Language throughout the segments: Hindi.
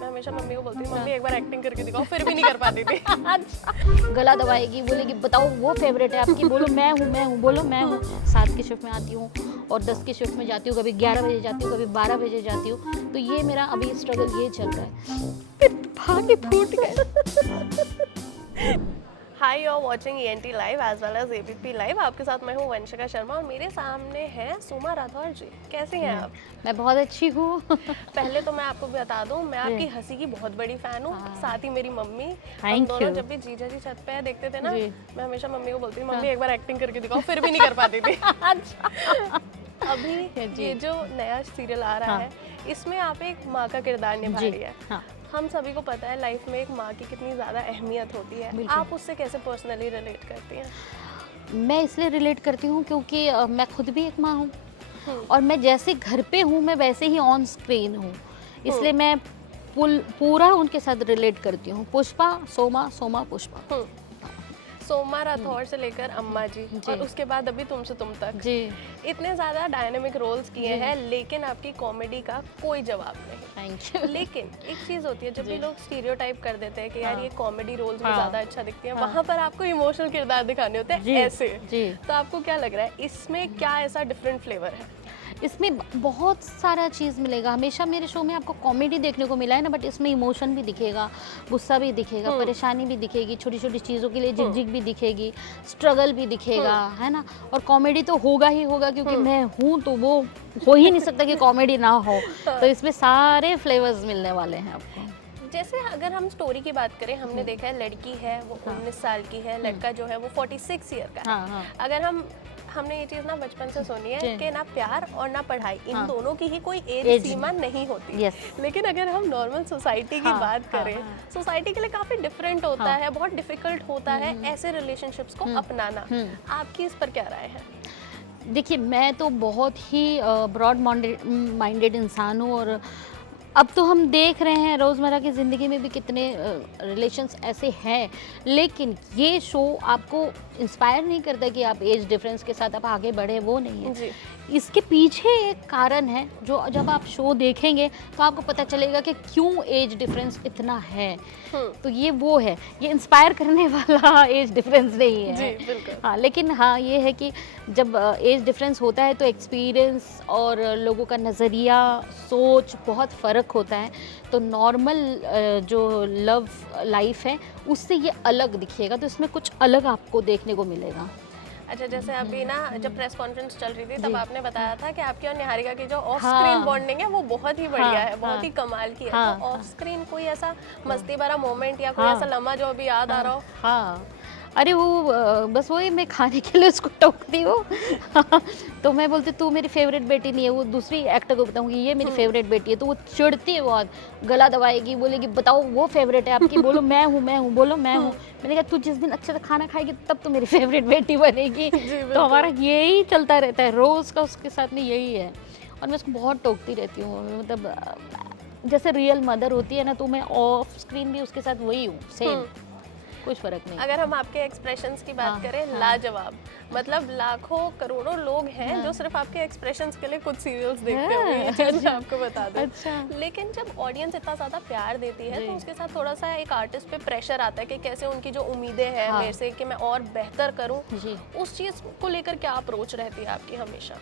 मैं हमेशा मम्मी को बोलती हूँ, मम्मी एक बार एक्टिंग करके दिखाओ, फिर भी नहीं कर पाती थी। अच्छा। गला दबाएगी, बोलेगी बताओ वो फेवरेट है आपकी, बोलो मैं हूँ, बोलो मैं हूँ। 7 की शिफ्ट में आती हूँ और 10 की शिफ्ट में जाती हूँ, कभी 11 बजे जाती हूँ, कभी 12 बजे जाती हूँ। तो ये मेरा अभी स्ट्रगल ये चल रहा है। फिर भागे फूट गए। Hi, you are watching ENT live as well as ABP live. आपके साथ मैं हूँ वंशिका शर्मा और मेरे सामने हैं सुमा राठौर जी। कैसी हैं आप? मैं बहुत अच्छी हूँ। पहले तो मैं आपको बता दूं, मैं आपकी हंसी की बहुत बड़ी फैन हूँ। साथ ही मेरी मम्मी, हम Thank दोनों you. जब भी जीजा जी छत पे देखते थे ना, जी। मैं हमेशा मम्मी को बोलती हूँ, मम्मी एक बार एक्टिंग करके दिखाओ, फिर भी नहीं कर पाती थी। अच्छा। अभी जी। ये जो नया सीरियल आ रहा हाँ। है, इसमें आप एक माँ का किरदार निभा जी, रही है। हाँ। हम सभी को पता है लाइफ में एक माँ की कितनी ज़्यादा अहमियत होती है। बिल्कुल। आप उससे कैसे पर्सनली रिलेट करती हैं? मैं इसलिए रिलेट करती हूँ क्योंकि मैं खुद भी एक माँ हूँ हम्म। और मैं जैसे घर पे हूँ मैं वैसे ही ऑन स्क्रीन हूँ, इसलिए मैं पूरा उनके साथ रिलेट करती हूँ। पुष्पा, सोमा, सोमा, पुष्पा। सोमा राठौर से लेकर अम्मा जी और उसके बाद अभी तुमसे तुम तक, जी। इतने ज़्यादा डायनेमिक रोल्स किए जी। हैं, लेकिन आपकी कॉमेडी का कोई जवाब नहीं। Thank you. लेकिन एक चीज़ होती है, जब भी जी। लोग स्टीरियोटाइप कर देते हैं कि यार हाँ। ये कॉमेडी रोल्स में हाँ। ज़्यादा अच्छा दिखती हैं, हाँ। वहाँ पर आपको इमोशनल किरदार दिखाने होते जी। हैं ऐसे। जी। तो आपको क्या लग रहा है इसमें क्या ऐसा डिफरेंट फ्लेवर है? इसमें बहुत सारा चीज़ मिलेगा। हमेशा मेरे शो में आपको कॉमेडी देखने को मिला है ना, बट इसमें इमोशन भी दिखेगा, गुस्सा भी दिखेगा, परेशानी भी दिखेगी, छोटी छोटी चीज़ों के लिए झिकझिक भी दिखेगी, स्ट्रगल भी दिखेगा, है ना। और कॉमेडी तो होगा ही होगा क्योंकि मैं हूँ, तो वो हो ही नहीं सकता कि कॉमेडी ना हो। तो इसमें सारे फ्लेवर्स मिलने वाले हैं आपको। जैसे अगर हम स्टोरी की बात करें, हमने देखा है लड़की है वो 19 साल की है, लड़का जो है वो 46 ईयर का है। हाँ, हाँ। अगर हमने ये चीज़ ना बचपन से सुनी है कि ना प्यार और ना पढ़ाई, इन दोनों की ही कोई एज सीमा नहीं होती। यस। लेकिन अगर हम नॉर्मल सोसाइटी की बात करें, सोसाइटी के लिए काफ़ी डिफरेंट होता है, बहुत डिफिकल्ट होता है ऐसे रिलेशनशिप्स को अपनाना। आपकी इस पर क्या राय है? देखिए, मैं तो बहुत ही ब्रॉड माइंडेड इंसान हूँ और अब तो हम देख रहे हैं रोज़मर्रा की ज़िंदगी में भी कितने रिलेशंस ऐसे हैं, लेकिन ये शो आपको इंस्पायर नहीं करता कि आप एज डिफरेंस के साथ आप आगे बढ़े, वो नहीं है जी। इसके पीछे एक कारण है जो जब आप शो देखेंगे तो आपको पता चलेगा कि क्यों एज डिफरेंस इतना है। तो ये वो है, ये इंस्पायर करने वाला एज डिफरेंस नहीं है। जी, बिल्कुल। हाँ, लेकिन हाँ ये है कि जब एज डिफरेंस होता है तो एक्सपीरियंस और लोगों का नज़रिया, सोच बहुत फ़र्क होता है। तो नॉर्मल जो लव लाइफ है उससे ये अलग दिखेगा, तो इसमें कुछ अलग आपको देखने को मिलेगा। अच्छा, जैसे अभी ना जब प्रेस कॉन्फ्रेंस चल रही थी तब आपने बताया था कि आपकी और निहारिका की जो ऑफ हाँ। स्क्रीन बॉन्डिंग है वो बहुत ही बढ़िया है, बहुत हाँ। ही कमाल की है। हाँ। तो ऑफ स्क्रीन कोई ऐसा मस्ती भरा मोमेंट या कोई हाँ। ऐसा लम्हा जो अभी याद आ रहा हो? हाँ, अरे वो बस वही मैं खाने के लिए उसको टोकती हूँ। तो मैं बोलती तू मेरी फेवरेट बेटी नहीं है, वो दूसरी एक्टर को बताऊँगी ये मेरी फेवरेट बेटी है, तो वो चिढ़ती है बहुत, गला दबाएगी, बोलेगी बताओ वो फेवरेट है आपकी, बोलो मैं हूँ, बोलो मैं हूँ। मैंने कहा तू जिस दिन अच्छे से खाना खाएगी तब तो मेरी फेवरेट बेटी बनेगी। तो हमारा यही चलता रहता है रोज़ का, उसके साथ में यही है। और मैं उसको बहुत टोकती रहती हूँ, मतलब जैसे रियल मदर होती है ना, तो मैं ऑफ स्क्रीन भी उसके साथ वही हूँ, सेम, कुछ फर्क नहीं। अगर हम आपके एक्सप्रेशंस की बात करें, लाजवाब, मतलब लाखों करोड़ों लोग हैं जो सिर्फ आपके एक्सप्रेशंस के लिए कुछ सीरियल्स देखते होंगे, ये चीज़ मैं आपको बता दूं। अच्छा। लेकिन जब ऑडियंस इतना ज़्यादा प्यार देती है तो उसके साथ थोड़ा सा एक आर्टिस्ट पे प्रेशर आता है कि कैसे उनकी जो उम्मीदें हैं मेरे से कि मैं और बेहतर करूं, जी। उस चीज़ को लेकर क्या अप्रोच रहती है आपकी हमेशा?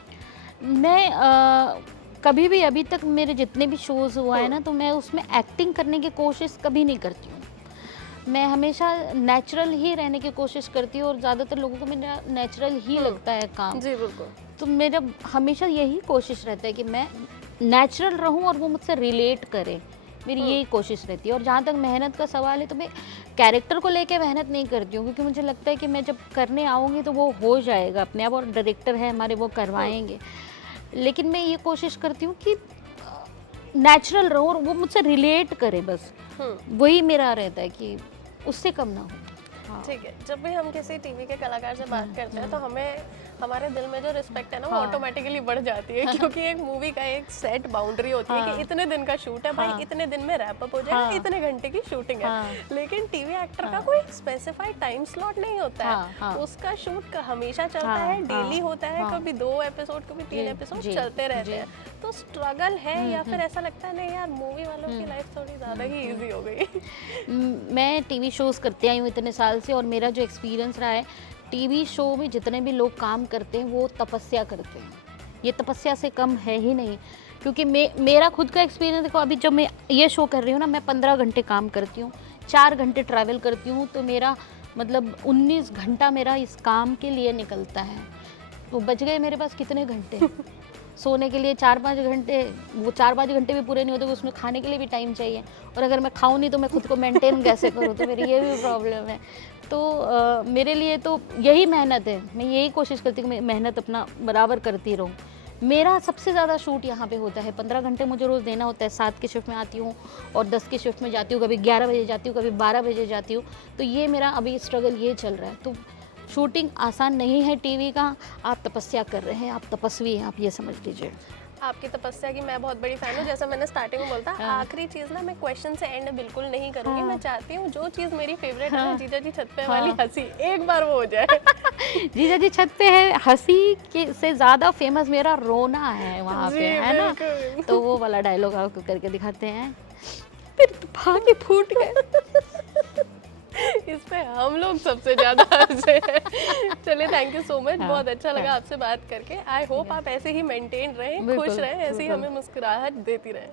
मैं कभी भी अभी तक मेरे जितने भी शोज़ हुआ है ना, तो मैं उसमें एक्टिंग करने की कोशिश कभी नहीं करती हूँ। मैं हमेशा नेचुरल ही रहने की कोशिश करती हूँ और ज़्यादातर लोगों को मेरा नेचुरल ही लगता है काम। जी बिल्कुल। तो मेरा हमेशा यही कोशिश रहता है कि मैं नेचुरल रहूं और वो मुझसे रिलेट करे, मेरी यही कोशिश रहती है। और जहाँ तक मेहनत का सवाल है तो मैं कैरेक्टर को लेके मेहनत नहीं करती हूँ, क्योंकि मुझे लगता है कि मैं जब करने आऊँगी तो वो हो जाएगा अपने आप, और डायरेक्टर है हमारे वो करवाएंगे। लेकिन मैं ये कोशिश करती हूँ कि नेचुरल रहूँ और वो मुझसे रिलेट करे, बस वही मेरा रहता है कि उससे कम ना हो। ठीक है, जब भी हम किसी टीवी के कलाकार से बात करते हैं तो हमें हमारे दिल में जो रिस्पेक्ट है ना वो हाँ। ऑटोमेटिकली बढ़ जाती है, क्योंकि एक मूवी का एक सेट बाउंड्री होती है कि इतने दिन का शूट है भाई, हाँ। इतने दिन में रैप अप हो जाएगा, हाँ। इतने घंटे की शूटिंग है। हाँ। लेकिन टीवी एक्टर का कोई स्पेसिफाइड टाइम स्लॉट नहीं होता हाँ, है, हाँ। उसका शूट हमेशा चलता हाँ, है, डेली हाँ, होता है, हाँ। कभी 2 एपिसोड कभी 3 जी, एपिसोड जी, चलते रहते जी। हैं। तो स्ट्रगल है या फिर ऐसा लगता है नहीं यार मूवी वालों की लाइफ थोड़ी ज्यादा ही इजी हो गई? मैं टीवी शोज़ करते आई हूँ इतने साल से, और मेरा जो एक्सपीरियंस रहा है, टीवी शो में जितने भी लोग काम करते हैं वो तपस्या करते हैं। ये तपस्या से कम है ही नहीं, क्योंकि मेरा खुद का एक्सपीरियंस देखो, अभी जब मैं ये शो कर रही हूँ ना, मैं 15 घंटे काम करती हूँ, 4 घंटे ट्रैवल करती हूँ, तो मेरा मतलब 19 घंटा मेरा इस काम के लिए निकलता है। तो बच गए मेरे पास कितने घंटे? सोने के लिए 4-5 घंटे, वो 4-5 घंटे भी पूरे नहीं होते, उसमें खाने के लिए भी टाइम चाहिए, और अगर मैं खाऊं नहीं तो मैं खुद को मेंटेन कैसे करूं? तो मेरी ये भी प्रॉब्लम है। तो मेरे लिए तो यही मेहनत है, मैं यही कोशिश करती हूँ कि मैं मेहनत अपना बराबर करती रहूँ। मेरा सबसे ज़्यादा शूट यहाँ पे होता है, 15 घंटे मुझे रोज़ देना होता है। 7 की शिफ्ट में आती हूँ और 10 की शिफ्ट में जाती हूँ, कभी 11 बजे जाती हूँ, कभी 12 बजे जाती हूँ। तो ये मेरा अभी स्ट्रगल ये चल रहा है। तो शूटिंग आसान नहीं है टीवी का, आप तपस्या कर रहे हैं, आप तपस्वी हैं, आप ये समझ लीजिए। आपकी तपस्या की मैं बहुत बड़ी फैन हूँ। जैसा मैंने स्टार्टिंग में बोला था, आखिरी चीज ना मैं क्वेश्चन से एंड बिल्कुल नहीं करूंगी। मैं चाहती हूँ जो चीज मेरी फेवरेट है ना, जीजा जी छत पे वाली हंसी, एक बार वो हो जाए। जीजा जी छत पे है, हंसी के से ज़्यादा फेमस मेरा रोना है वहाँ पे, है ना? तो वो वाला डायलॉग आपको करके दिखाते हैं, फिर तूफान के फूट गए। इस पे हम लोग सबसे ज्यादा हंसे हैं। चलिए, थैंक यू सो मच, बहुत अच्छा लगा आपसे बात करके। आई होप आप ऐसे ही मेंटेन रहें, खुश रहें, ऐसे ही हमें मुस्कुराहट देती रहें।